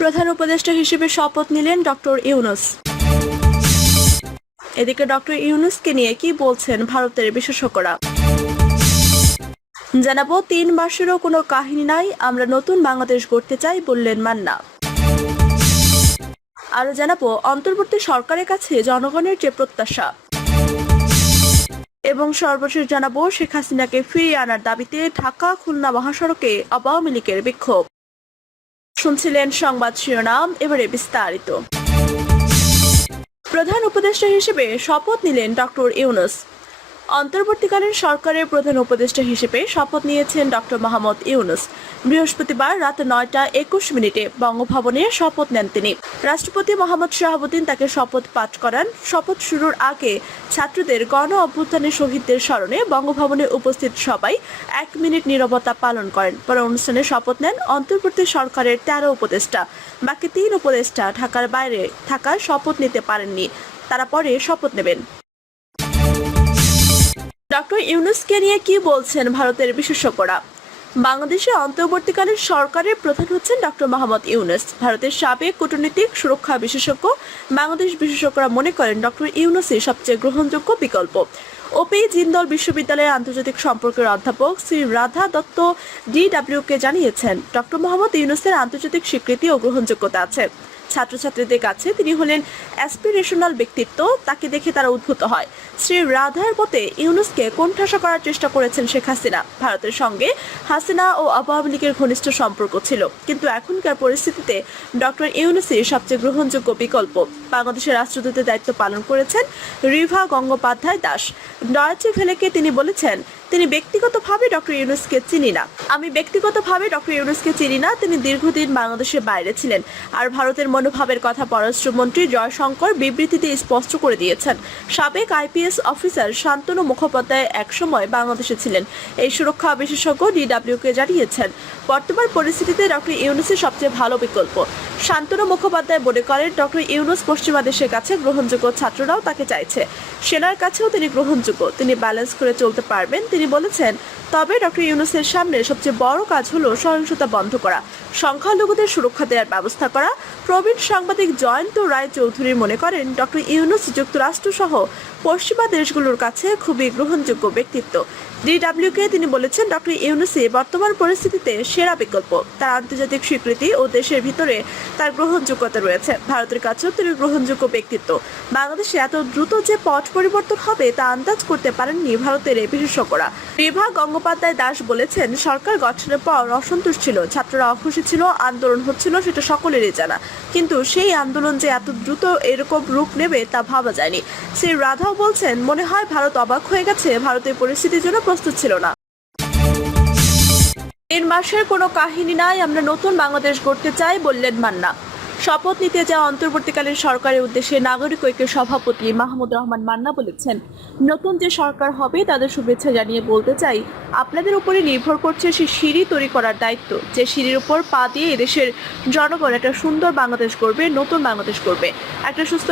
প্রধান উপদেষ্টা হিসেবে শপথ নিলেন ডক্টর ইউনুস। এদিকে ডক্টর ইউনুসকে নিয়ে কি বলছেন ভারতের বিশেষজ্ঞরা? জানাব, তিন মাসেরও কোনো কাহিনী নাই, আমরা নতুন বাংলাদেশ গড়তে চাই বললেন মান্না। আরও জানাব, অন্তর্বর্তী সরকারের কাছে জনগণের যে প্রত্যাশা। এবং সর্বশেষ জানাব, শেখ হাসিনাকে ফিরিয়ে আনার দাবিতে ঢাকা খুলনা মহাসড়কে আওয়ামী লীগের বিক্ষোভ। শুনছিলেন সংবাদ শিরোনাম এবারে বিস্তারিত। প্রধান উপদেষ্টা হিসেবে শপথ নিলেন ডক্টর ইউনুস। অন্তর্বর্তীকালীন সরকারের প্রধান উপদেষ্টা হিসেবে শপথ নিয়েছেন ডক্টর মোহাম্মদ ইউনুস। বৃহস্পতিবার রাত নয়টা একুশ মিনিটে বঙ্গভবনে শপথ নেন তিনি। রাষ্ট্রপতি মোহাম্মদ শাহাবুদ্দিন তাকে শপথ পাঠ করান। শপথ শুরুর আগে ছাত্রদের গণ অভ্যুত্থানের শহীদদের স্মরণে বঙ্গভবনে উপস্থিত সবাই এক মিনিট নীরবতা পালন করেন। পরে অনুষ্ঠানে শপথ নেন অন্তর্বর্তী সরকারের তেরো উপদেষ্টা। বাকি তিন উপদেষ্টা ঢাকার বাইরে থাকায় শপথ নিতে পারেননি। তারা পরে শপথ নেবেন। ডক্টর ইউনুসকে নিয়ে কি বলছেন ভারতের বিশেষজ্ঞরা? বাংলাদেশে অন্তর্বর্তীকালীন সরকারের প্রধান হচ্ছেন ডক্টর মোহাম্মদ ইউনুস। ভারতের সাবেক কূটনীতিক সুরক্ষা বিশেষজ্ঞ বাংলাদেশ বিশেষজ্ঞরা মনে করেন ডক্টর ইউনুসই সবচেয়ে গ্রহণযোগ্য বিকল্প। ওপি জিন্দল বিশ্ববিদ্যালয়ের আন্তর্জাতিক সম্পর্কের অধ্যাপক শ্রী রাধা দত্ত ডিডব্লিউকে জানিয়েছেন, ডক্টর মোহাম্মদ ইউনুসের আন্তর্জাতিক স্বীকৃতি ও গ্রহণযোগ্যতা আছে। ছাত্রছাত্রীদের কাছে তিনি হলেন অ্যাসপিরেশনাল ব্যক্তিত্ব, তাকে দেখে তারা উদ্ভূত হয়। শ্রী রাধার মতে ইউনুসকে কোণঠাসা করার চেষ্টা করেছেন শেখ হাসিনা। ভারতের সঙ্গে হাসিনা ও আওয়ামী লীগের ঘনিষ্ঠ সম্পর্ক ছিল। কিন্তু এখনকার পরিস্থিতিতে ডক্টর ইউনুসই সবচেয়ে গ্রহণযোগ্য বিকল্প। বাংলাদেশের রাষ্ট্রদূতের দায়িত্ব পালন করেছেন রিভা গঙ্গোপাধ্যায় দাস। ডয়াচে ভেলেকে তিনি বলেছেন তিনি ব্যক্তিগতভাবে ডক্টর ইউনুসকে চিনি না। আমি ব্যক্তিগতভাবে ডক্টর ইউনুসকে চিনি না, তিনি দীর্ঘদিন বাংলাদেশের বাইরে ছিলেন। আর ভারতের মনোভাবের কথা পররাষ্ট্রমন্ত্রী জয়শঙ্কর বিবৃতিতে স্পষ্ট করে দিয়েছেন। সাবেক আইপিএস অফিসার শান্তনু মুখোপাধ্যায় একসময় বাংলাদেশে ছিলেন। এই সুরক্ষা বিশেষজ্ঞ ডিডব্লিউকে জানিয়েছেন, বর্তমান পরিস্থিতিতে ডক্টর ইউনুসের সবচেয়ে ভালো বিকল্প। শান্তনু মুখোপাধ্যায় মনে করেন, ডক্টর ইউনুস পশ্চিমা দেশের কাছে গ্রহণযোগ্য ছাত্ররাও তাকে চাইছে। সেনার কাছেও তিনি গ্রহণযোগ্য, তিনি ব্যালেন্স করে চলতে পারবেন তিনি বলেছেন, তবে ডক্টর ইউনুসের সামনে সবচেয়ে বড় কাজ হলো সহিংসতা বন্ধ করা, সংখ্যালঘুদের সুরক্ষা দেওয়ার ব্যবস্থা করা। প্রবীণ সাংবাদিক জয়ন্ত রায় চৌধুরী মনে করেন, ডক্টর ইউনুস যুক্তরাষ্ট্র সহ পশ্চিমা দেশগুলোর কাছে খুবই গ্রহণযোগ্য ব্যক্তিত্ব। ডিডব্লিউকে তিনি বলেছেন, ডক্টর ইউনুসি বর্তমান পরিস্থিতিতে সেরা বিকল্প। তার আন্তর্জাতিক স্বীকৃতি ও দেশের ভিতরে তার গ্রহণযোগ্যতা রয়েছে। ভারতের কাছেও তিনি গ্রহণযোগ্য ব্যক্তিত্ব। বাংলাদেশে এত দ্রুত যে পথ পরিবর্তন হবে তা আন্দাজ করতে পারেননি ভারতের এই বিশেষজ্ঞরা রেভা গঙ্গোপাধ্যায় দাস বলেছেন, সরকার গঠনের পর অসন্তোষ ছিল, ছাত্ররা অখুশি ছিল, আন্দোলন হচ্ছিল, সেটা সকলেরই জানা। কিন্তু সেই আন্দোলন যে এত দ্রুত এরকম রূপ নেবে তা ভাবা যায়নি। শ্রী রাধাও বলছেন, মনে হয় ভারত অবাক হয়ে গেছে, ভারতের পরিস্থিতির জন্য প্রস্তুত ছিল না। তিন মাসের কোনো কাহিনী নাই, আমরা নতুন বাংলাদেশ গড়তে চাই, বললেন মান্না। শপথ নিতে যাওয়া অন্তর্বর্তীকালীন সরকারের উদ্দেশ্যে নাগরিক ঐক্যের সভাপতি মাহমুদ রহমান মান্না বলেছেন, নতুন যে সরকার হবে, তাদের শুভেচ্ছা জানিয়ে বলতে চাই, আপনাদের উপরে নির্ভর করছে সেই সিঁড়ি তৈরি করার দায়িত্ব। যে সিঁড়ির উপর পা দিয়ে এদেশের জনগণ একটা সুন্দর বাংলাদেশ করবে নতুন বাংলাদেশ করবে একটা সুস্থ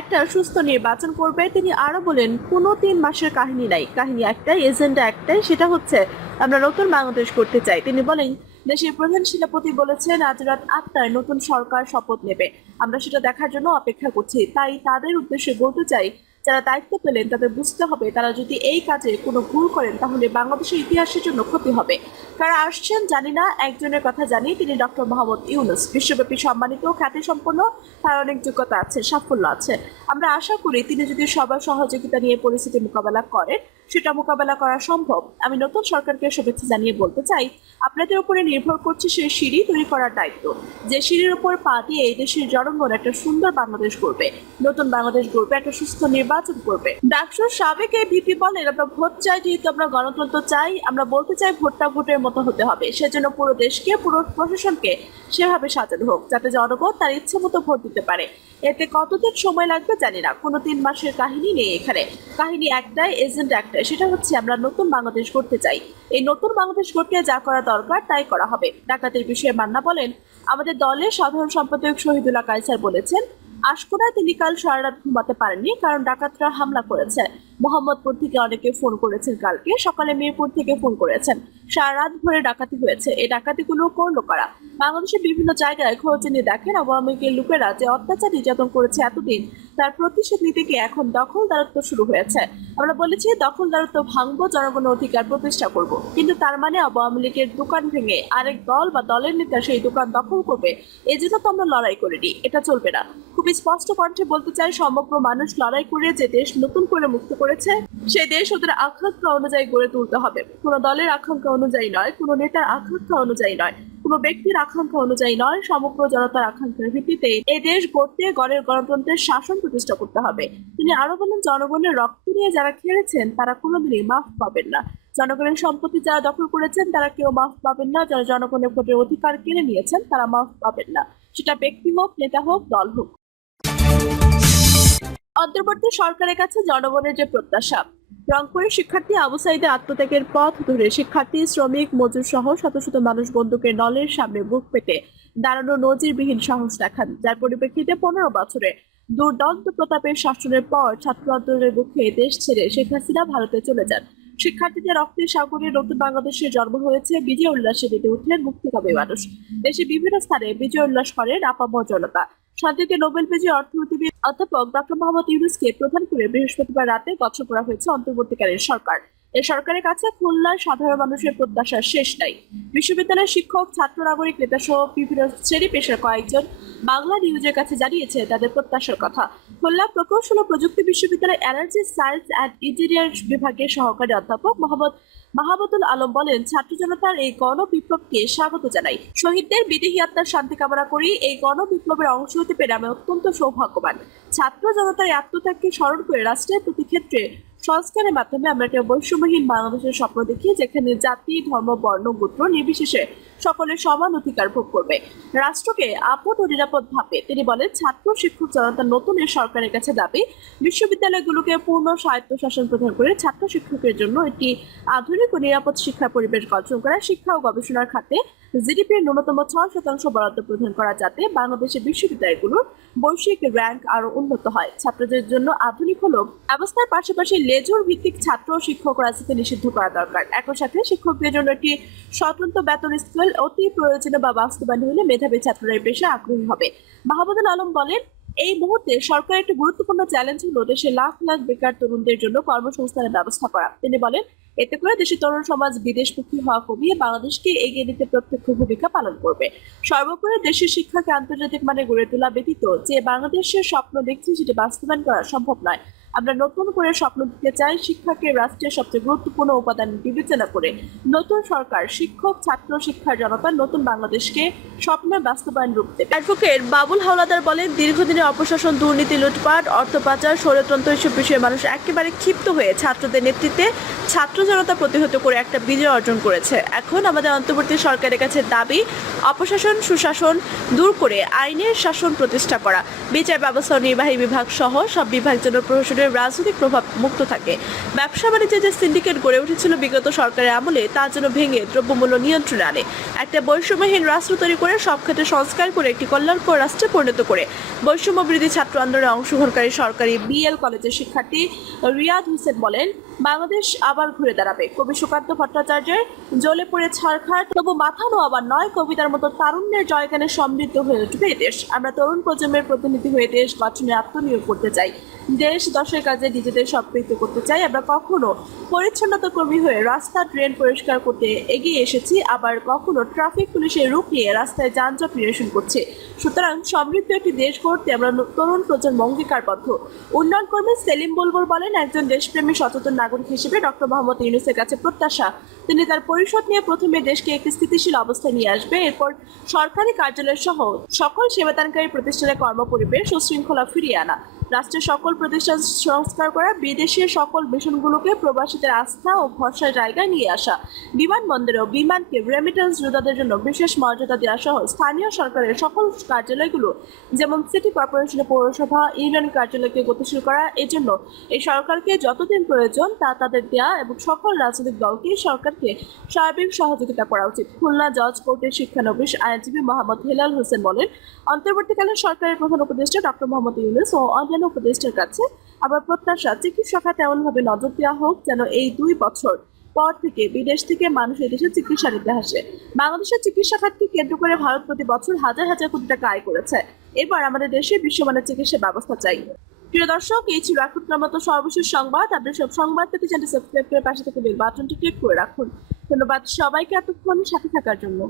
একটা সুস্থ নির্বাচন করবে। তিনি আরও বলেন, কোনো তিন মাসের কাহিনী নাই। কাহিনী একটাই, এজেন্ডা একটাই, সেটা হচ্ছে, আমরা নতুন বাংলাদেশ করতে চাই। তিনি বলেন দেশের প্রধান শিলাপতি বলেছেন, আজ রাত আটটায় নতুন সরকার শপথ নেবে। আমরা সেটা দেখার জন্য অপেক্ষা করছি। তাই তাদের উদ্দেশ্যে বলতে চাই, যারা দায়িত্ব পেলেন, তাদের বুঝতে হবে তারা যদি এই কাজে কোনো ভুল করেন, তাহলে বাংলাদেশের ইতিহাসের জন্য ক্ষতি হবে। কারা আসছেন জানি না, একজনের কথা জানি তিনি ডক্টর মোহাম্মদ ইউনুস। বিশ্বব্যাপী সম্মানিত খ্যাতি সম্পন্ন তার অনেক যোগ্যতা আছে, সাফল্য আছে। আমরা আশা করি তিনি যদি সবার সহযোগিতা নিয়ে পরিস্থিতি মোকাবেলা করেন সেটা মোকাবেলা করা সম্ভব। আমি নতুন সরকারকে শুভেচ্ছা জানিয়ে বলতে চাই, আপনাদের উপরে নির্ভর করছে সেই সিঁড়ি তৈরি করার দায়িত্ব। যে সিঁড়ির উপর পা দিয়ে এই দেশের জনগণ একটা সুন্দর বাংলাদেশ গড়বে, নতুন বাংলাদেশ গড়বে, একটা সুস্থ নির্বাচন করবে। ডাকসুর সাবেক এই ভিপি বলেন, আমরা ভোট চাই, যেহেতু আমরা গণতন্ত্র চাই, আমরা বলতে চাই ভোটটা ভোটের মতো হতে হবে। সেজন্য পুরো দেশকে, পুরো প্রশাসনকে সেভাবে সাজানো হোক, যাতে জনগণ তার ইচ্ছে মতো ভোট দিতে পারে। এতে কতদিন সময় লাগবে জানি না। কোনো তিন মাসের কাহিনী নেই এখানে। কাহিনী একটাই এজেন্ট একটাই। সেটা হচ্ছে আমরা নতুন বাংলাদেশ গড়তে চাই। এই নতুন বাংলাদেশ করতে যা করা দরকার, তাই করা হবে। ডাকাতের বিষয়ে মান্না বলেন, আমাদের দলের সাধারণ সম্পাদক শহীদুল্লাহ কাইসার বলেছেন, আশকোনায় তিনি কাল সারা রাত ঘুমাতে পারেননি, কারণ ডাকাতরা হামলা করেছে। মোহাম্মদপুর থেকে অনেকে ফোন করেছেন কালকে, সকালে মিরপুর থেকে ফোন করেছেন। সারা রাত ভরে ডাকাতি হয়েছে। এই ডাকাতিগুলো করল কারা? বাংলাদেশের বিভিন্ন জায়গায় খোঁজ নিয়ে দেখেন আওয়ামী লীগের লোকেরা যে অত্যাচার নির্যাতন করেছে এতদিন, তার প্রতিশোধ নিতে গিয়ে এখন দখলদারত্ব শুরু হয়েছে। আমরা বলেছি দখলদারত্ব ভাঙবো, জনগণের অধিকার প্রতিষ্ঠা করব। কিন্তু তার মানে আওয়ামী লীগের দোকান ভেঙে আরেক দল বা দলের নেতা সেই দোকান দখল করবে এই জন্য তো আমরা লড়াই করিনি। এটা চলবে না। খুবই স্পষ্ট কণ্ঠে বলতে চাই, সমগ্র মানুষ লড়াই করে যে দেশ নতুন করে মুক্ত করেছে, সেই দেশ ওদের আকাঙ্ক্ষা অনুযায়ী গড়ে তুলতে হবে। কোনো দলের আকাঙ্ক্ষা অনুযায়ী নয়, কোনো নেতার আকাঙ্ক্ষা অনুযায়ী নয়, কোনো ব্যক্তির আকাঙ্ক্ষা অনুযায়ী নয়, সমগ্র জনতার আকাঙ্ক্ষার ভিত্তিতে এই দেশ গড়তে গড়ের গণতন্ত্রের শাসন প্রতিষ্ঠা করতে হবে। তিনি আরও বলেন, জনগণের রক্ত নিয়ে যারা খেলেছেন, তারা কোনোদিনই মাফ পাবেন না। জনগণের সম্পত্তি যারা দখল করেছেন, তারা কেউ মাফ পাবেন না। যারা জনগণের ভোটের অধিকার কেড়ে নিয়েছেন, তারা মাফ পাবেন না। সেটা ব্যক্তি হোক, নেতা হোক, দল হোক। অন্তর্বর্তী সরকারের কাছে জনগণের যে প্রত্যাশা, রংপুরের শিক্ষার্থী আবু সাইদের আত্মত্যাগের পথ ধরে শিক্ষার্থী, শ্রমিক, মজুর সহ শত শত মানুষ বন্দুকের নলের সামনে বুক পেতে দাঁড়ানো নজিরবিহীন সাহস দেখান। যার পরিপ্রেক্ষিতে পনেরো বছরে দুর্দান্ত প্রতাপের শাসনের পর ছাত্র আন্দোলনের মুখে দেশ ছেড়ে শেখ হাসিনা ভারতে চলে যান। শিক্ষার্থীদের রক্তের সাগরে নতুন বাংলাদেশের জন্ম হয়েছে বিজয় উল্লাসে মেতে উঠলেন মুক্তিকামী মানুষ। দেশে বিভিন্ন স্থানে বিজয় উল্লাস করেন আপামর জনতা। শান্তিতে নোবেল পেজে অর্থনীতিবিদ অধ্যাপক ডক্টর মোহাম্মদ ইউনুসকে প্রধান করে বৃহস্পতিবার রাতে গঠন করা হয়েছে অন্তর্বর্তীকালীন সরকার। এই সরকারের কাছে খুলনার সাধারণ মানুষের প্রত্যাশার শেষ নাই। বিশ্ববিদ্যালয়ের শিক্ষক, ছাত্র, নাগরিক নেতা সহ বিভিন্ন শ্রেণি পেশার কয়েকজন বাংলা নিউজের কাছে জানিয়েছে তাদের প্রত্যাশার কথা। খুলনা প্রকৌশল ও প্রযুক্তি বিশ্ববিদ্যালয়ের এনার্জি সায়েন্স অ্যান্ড ইঞ্জিনিয়ার বিভাগের সহকারী অধ্যাপক মোহাম্মদ মাহবুবুল আলম বলেন, ছাত্র জনতার এই গণ বিপ্লবকে স্বাগত জানাই। শহীদদের বিদেহী আত্মার শান্তি কামনা করি এই গণ বিপ্লবের অংশ হতে পেরে আমি অত্যন্ত সৌভাগ্যবান। ছাত্র জনতার আত্মত্যাগকে স্মরণ করে রাষ্ট্রের প্রতি ক্ষেত্রে সংস্কারের মাধ্যমে আমরা একটা বৈষম্যহীন বাংলাদেশের স্বপ্ন দেখি, যেখানে জাতি, ধর্ম, বর্ণ, গোত্র নির্বিশেষে সকলের সমান অধিকার ভোগ করবে। রাষ্ট্রকে আপদ ও নিরাপদ ভাবে, তিনি বলেন, ছাত্র, শিক্ষক, জনতা নতুন এই সরকারের কাছে দাবি। বিশ্ববিদ্যালয়গুলোকে পূর্ণ স্বায়ত্তশাসন প্রদান করে ছাত্র শিক্ষকের জন্য একটি আধুনিক ও নিরাপদ শিক্ষা, পরিবেশ গঠন করা, শিক্ষা ও গবেষণার খাতে জিডিপির ন্যূনতম ছয় শতাংশ বরাদ্দ প্রদান করা যাতে বাংলাদেশের বিশ্ববিদ্যালয়গুলোর বৈশ্বিক র্যাঙ্ক আরও উন্নত হয়। ছাত্রদের জন্য আধুনিক হলো ব্যবস্থার পাশাপাশি লেজর ভিত্তিক ছাত্র ও শিক্ষক রাজনীতি নিষিদ্ধ করা দরকার। একই সাথে শিক্ষকদের জন্য একটি স্বতন্ত্র বেতন স্কেল অতি প্রয়োজনীয় বা বাস্তবায়ন হলে মেধাবী ছাত্ররা পেশায় আগ্রহী হবে। মাহমুদুল আলম বলেন এই মুহূর্তে সরকারের একটি গুরুত্বপূর্ণ চ্যালেঞ্জ হলো দেশে লাখ লাখ বেকার তরুণদের জন্য কর্মসংস্থানের ব্যবস্থা করা। তিনি বলেন, এতে করে দেশের তরুণ সমাজ বিদেশমুখী হওয়া কমিয়ে বাংলাদেশকে এগিয়ে নিতে প্রত্যক্ষ ভূমিকা পালন করবে। সর্বোপরি দেশের শিক্ষাকে আন্তর্জাতিক মানে গড়ে তোলা ব্যতীত যে বাংলাদেশের স্বপ্ন দেখছে সেটি বাস্তবায়ন করা সম্ভব নয়। আমরা নতুন করে স্বপ্ন দিতে চাই শিক্ষাকে রাষ্ট্রের সবচেয়ে গুরুত্বপূর্ণ উপাদান বিবেচনা করে। নতুন সরকার, শিক্ষক, ছাত্র, শিক্ষার জনতা নতুন বাংলাদেশকে স্বপ্নের বাস্তবায়ন রূপ দেবে। অ্যাডভোকেট বাবুল হাওলাদার বলেন, দীর্ঘদিনের অপশাসন, দুর্নীতি, লুটপাট, অর্থ পাচার, ষড়যন্ত্র এসব বিষয়ে মানুষ একেবারে ক্ষিপ্ত হয়ে ছাত্রদের নেতৃত্বে ছাত্র জনতা প্রতিহত করে একটা বিজয় অর্জন করেছে। এখন আমাদের অন্তর্বর্তী সরকারের কাছে দাবি, অপশাসন, সুশাসন দূর করে আইনের শাসন প্রতিষ্ঠা করা। বিচার ব্যবস্থা, নির্বাহী বিভাগ সহ সব বিভাগ যেন প্রশাসনের রাজনৈতিক প্রভাব মুক্ত থাকে। ব্যবসা বাণিজ্যে যে সিন্ডিকেট গড়ে উঠেছিল বিগত সরকারের আমলে, তা যেন ভেঙে দ্রব্যমূল্য নিয়ন্ত্রণে আনে। একটা বৈষম্যহীন রাষ্ট্র তৈরি করে সব ক্ষেত্রে সংস্কার করে একটি কল্যাণকর রাষ্ট্রে পরিণত করে। বৈষম্য বিরোধী ছাত্র আন্দোলনে অংশগ্রহণকারী সরকারি বিএল কলেজের শিক্ষার্থী রিয়াদ হোসেন বলেন, বাংলাদেশ আবার ঘুরে দাঁড়াবে। কবি সুকান্ত ভট্টাচার্যের জ্বলে পড়ে ছাড়খাড় তবু মাথা আবার নয়, কবিতার মতো তারুণ্যের জয়গানে সমৃদ্ধ হয়ে উঠবে দেশ। আমরা তরুণ প্রজন্মের প্রতিনিধি হয়ে দেশ গঠনে আত্মনিয়োগ করতে চাই। দেশ দশের কাজে নিজেদের সম্পৃক্ত করতে চাই, আমরা কখনো পরিচ্ছন্নতা কর্মী হয়ে রাস্তা ড্রেন পরিষ্কার করতে এগিয়ে এসেছি, আবার কখনো ট্রাফিক পুলিশের রূপ নিয়ে রাস্তায় যানজট নিরসন করছে। সুতরাং সমৃদ্ধ একটি দেশ গড়তে আমরা তরুণ প্রজন্ম অঙ্গীকারবদ্ধ। উন্নয়ন কর্মী সেলিম বুলবুল বলেন, একজন দেশপ্রেমী সচেতন নাগরিক হিসেবে ডক্টর মোহাম্মদ ইউনুসের কাছে প্রত্যাশা। তিনি তার পরিষদ নিয়ে প্রথমে দেশকে একটি স্থিতিশীল অবস্থায় নিয়ে আসবে, এরপর সরকারি কার্যালয় সহ সকল সেবাদানকারী প্রতিষ্ঠানের কর্মপরিবেশ ও শৃঙ্খলা ফিরিয়ে আনা। রাষ্ট্রের সকল প্রতিষ্ঠান সংস্কার করা, বিদেশের সকল মিশনগুলোকে প্রবাসীদের আস্থা ও ভরসার জায়গায় নিয়ে আসা বিমানবন্দরেও বিমানকে রেমিটেন্স যোদ্ধাদের জন্য বিশেষ মর্যাদা দেওয়া সহ স্থানীয় সরকারের সকল কার্যালয়গুলো, যেমন সিটি কর্পোরেশনের পৌরসভা ইউনিয়ন কার্যালয়কে গতিশীল করা, এজন্য এই সরকারকে যতদিন প্রয়োজন তা তাদের দেয়া এবং সকল রাজনৈতিক দলকে সরকারকে সার্বিক সহযোগিতা করা উচিত। খুলনা জজ কোর্টের শিক্ষানবিশ আইনজীবী মোহাম্মদ হেলাল হোসেন বলেন, অন্তর্বর্তীকালীন সরকারের প্রধান উপদেষ্টা ডক্টর মোহাম্মদ ইউনুস ও অন্যান্য উপদেষ্টার কাছে আবার প্রত্যাশা চিকিৎসা খাতে এমনভাবে নজর দেওয়া হোক যেন এই দুই বছর পর থেকে বিদেশ থেকে মানুষ এই দেশে চিকিৎসা নিতে আসে। বাংলাদেশের চিকিৎসা খাতকে কেন্দ্র করে ভারত প্রতি বছর হাজার হাজার কোটি টাকা আয় করেছে। এবার আমাদের দেশে বিশ্বমানের চিকিৎসা ব্যবস্থা চাই। প্রিয় দর্শক, এই ছিল এখনকার মতো সর্বশেষ সংবাদ। আপনার সব সংবাদ পেতে চ্যানেলটি সাবস্ক্রাইব করে পাশে থেকে বেল বাটনটি ক্লিক করে রাখুন। ধন্যবাদ সবাইকে এতক্ষণ সাথে থাকার জন্য।